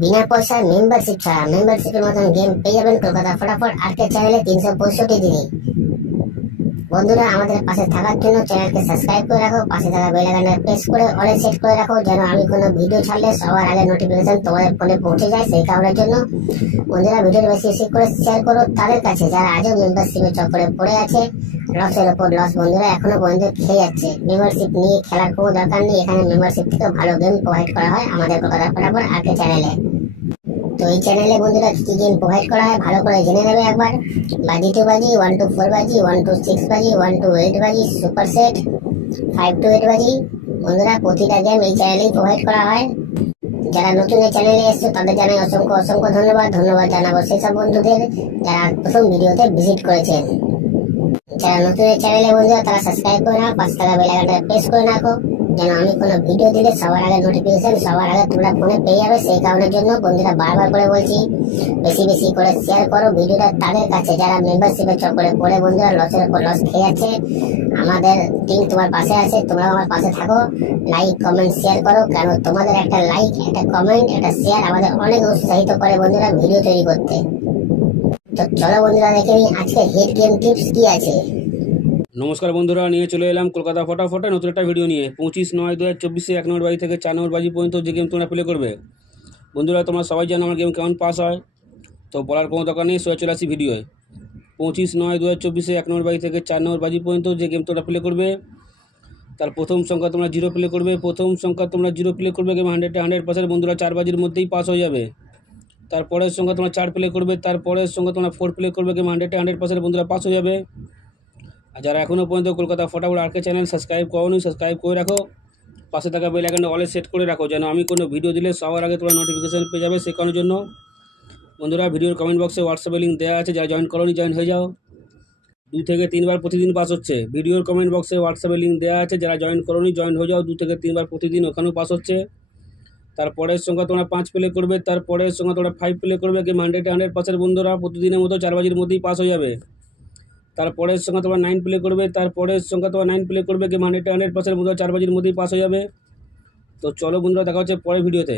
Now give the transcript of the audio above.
বিনা পয়সায় মেম্বারশিপ ছাড়া মেম্বারশিপের মতন গেম পেয়ে যাবেন কলকাতা ফটাফট আর্কেড চ্যানেলে 365 দিনই। বন্ধুরা, আমাদের পাশে থাকার জন্য চ্যানেলকে সাবস্ক্রাইব করে রাখো, পাশে থাকা বেল আইকনটা প্রেস করে অলে সেট করে রাখো, যেন আমি কোনো ভিডিও ছাড়লে সবার আগে নোটিফিকেশন তোমাদের ফোনে পৌঁছে যায়। সেই কারণের জন্য বন্ধুরা, ভিডিওটি বেশি বেশি করে শেয়ার করো তাদের কাছে যারা আজও মেম্বারশিপের চক্করে পড়ে আছে। লসের ওপর লস বন্ধুরা এখনো পর্যন্ত খেয়ে যাচ্ছে। মেম্বারশিপ নিয়ে খেলার কোনো দরকার নেই, এখানে মেম্বারশিপ থেকে ভালো গেম প্রোভাইড করা হয় আমাদের কলকাতা ফটাফট আর্কেড চ্যানেলে। তো এই চ্যানেলে বন্ধুরা কি গেম প্রোভাইড করা হয় ভালো করে জেনে নেবে একবার। বাজি 2 বাজি, 1 to 4 বাজি, 1 to 6 বাজি, 1 to 8 বাজি, সুপার সেট 5 to 8 বাজি। বন্ধুরা, প্রতিটা গেম এই চ্যানেলেই প্রোভাইড করা হয়। যারা নতুন এই চ্যানেলে এসছে তাদের জানাই অসংখ্য অসংখ্য ধন্যবাদ। ধন্যবাদ জানাবো সেসব বন্ধুদের যারা প্রথম ভিডিওতে ভিজিট করেছেন। যারা নতুন এই চ্যানেলে বন্ধুরা তারা সাবস্ক্রাইব করে নাও, পাশে থাকা বেল আইকনটা প্রেস করে রাখো, যেন আমি কোনো ভিডিও দিলে সবার আগে নোটিফিকেশন সবার আগে তোমরা ফোনে পেয়ে যাবে। সেই কারণের জন্য বন্ধুরা বারবার করে বলছি, বেশি বেশি করে শেয়ার করো ভিডিওটা তাদের কাছে যারা মেম্বারশিপের চক্করে পড়ে বন্ধুরা লসের উপর লস খেয়ে যাচ্ছে। আমাদের টিম তোমার পাশে আছে, তোমরাও আমার পাশে থাকো। লাইক কমেন্ট শেয়ার করো, কারণ তোমাদের একটা লাইক, একটা কমেন্ট, একটা শেয়ার আমাদের অনেক উৎসাহিত করে বন্ধুরা ভিডিও তৈরি করতে। তো চলো বন্ধুরা দেখে নিই আজকে হিট গেম টিপস কি আছে। নমস্কার বন্ধুরা, নিয়ে চলে এলাম কলকাতা ফটাফটে নতুন একটা ভিডিও নিয়ে। 25/9/2024 1 নম্বর বাজি থেকে 4 নম্বর বাজি পর্যন্ত যে গেম তোমরা প্লে করবে। বন্ধুরা, তোমরা সবাই জানো আমার গেম কেমন পাস হয়, তো বলার কোনো দরকার নেই, সোজা চলে আসি ভিডিওয়। 25/9/2024 1 নম্বর বাজি থেকে 4 নম্বর বাজি পর্যন্ত যে গেম তোমরা প্লে করবে তার প্রথম সংখ্যা তোমরা 0 প্লে করবে। প্রথম সংখ্যা তোমরা 0 প্লে করবে, গেম 100% বন্ধুরা 4 বাজির মধ্যেই পাস হয়ে যাবে। তারপরের সংখ্যা তোমরা 4 প্লে করবে, তারপরের সংখ্যা তোমরা 4 প্লে করবে, গেম 100% বন্ধুরা পাস হয়ে যাবে। আর যারা এখনও পর্যন্ত কলকাতা ফটাফট আর্কেড চ্যানেল সাবস্ক্রাইব করোনি, সাবস্ক্রাইব করে রাখো, পাশে থাকা বেল আইকনটা অলে সেট করে রাখো, যেন আমি কোনো ভিডিও দিলে সবার আগে তোমরা নোটিফিকেশন পেয়ে যাবে। সেই কারণের জন্য বন্ধুরা ভিডিওর কমেন্ট বক্সে হোয়াটসঅ্যাপে লিঙ্ক দেওয়া আছে, যারা জয়েন করোনি জয়েন হয়ে যাও। 2 থেকে 3 বার প্রতিদিন পাস হচ্ছে। ভিডিওর কমেন্ট বক্সে হোয়াটসঅ্যাপে লিঙ্ক দেওয়া আছে, যারা জয়েন করোনি জয়েন হয়ে যাও। 2 থেকে 3 বার প্রতিদিন ওখানেও পাস হচ্ছে। তারপরের সংখ্যা তোমরা 5 প্লে করবে, তারপরের সংখ্যা তোমরা 5 প্লে করবে, গেম 100% বন্ধুরা প্রতিদিনের মতো 4 বাজির মধ্যেই পাস হয়ে যাবে। তারপরের সংখ্যা তোমরা 9 প্লে করবে, তারপরের সংখ্যা তোমরা 9 প্লে করবে, গেম 100% বন্ধুরা 4 বাজির মধ্যেই পাস হয়ে যাবে। তো চলো বন্ধুরা, দেখা হচ্ছে পরের ভিডিওতে।